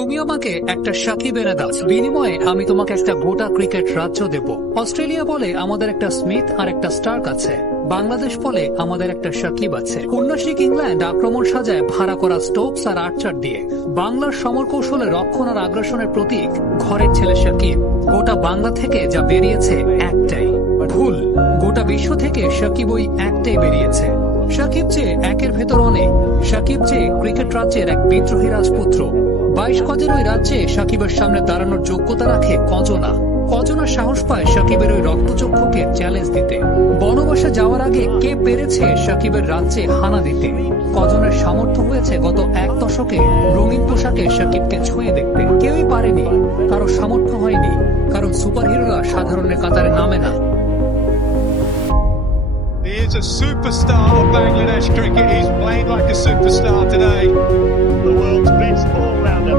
তুমি আমাকে একটা সাকিব এনে দাও, বিনিময়ে আমি তোমাকে একটা গোটা ক্রিকেট রাজ্য দেব। অস্ট্রেলিয়া বলে আমাদের একটা স্মিথ আর একটা স্টার্ক আছে, বাংলাদেশ বলে আমাদের একটা সাকিব আছে। উন্নাসিক ইংল্যান্ড আক্রমণ সাজায় ভাড়া করা স্টোকস আর আর্চার দিয়ে। বাংলার সমর কৌশলে রক্ষণ আর আগ্রাসনের প্রতীক ঘরের ছেলে সাকিব। গোটা বাংলা থেকে যা বেরিয়েছে একটাই, ভুল। গোটা বিশ্ব থেকে সাকিব ওই একটাই বেরিয়েছে। সাকিব যে একের ভেতর অনেক, সাকিব যে ক্রিকেট রাজ্যের এক বিদ্রোহী রাজপুত্র। 22 গজের ওই রাজ্যে সাকিবের সামনে দাঁড়ানোর যোগ্যতা রাখে কজনা। কজনা সাহস পায় সাকিবের ওই রক্তচক্ষুকে চ্যালেঞ্জ দিতে। বনবাসে যাওয়ার আগে কে পেরেছে সাকিবের রাজ্যে হানা দিতে? কজনের সামর্থ্য হয়েছে গত এক দশকে রঙিন পোশাকে সাকিবকে ছুঁয়ে দেখতে। কেউই পারেনি, কারো সামর্থ্য হয়নি, কারণ সুপারহিরোরা সাধারণের কাতারে নামে না। He is a superstar of Bangladesh cricket. He's played like a superstar today. The world's best all-rounder.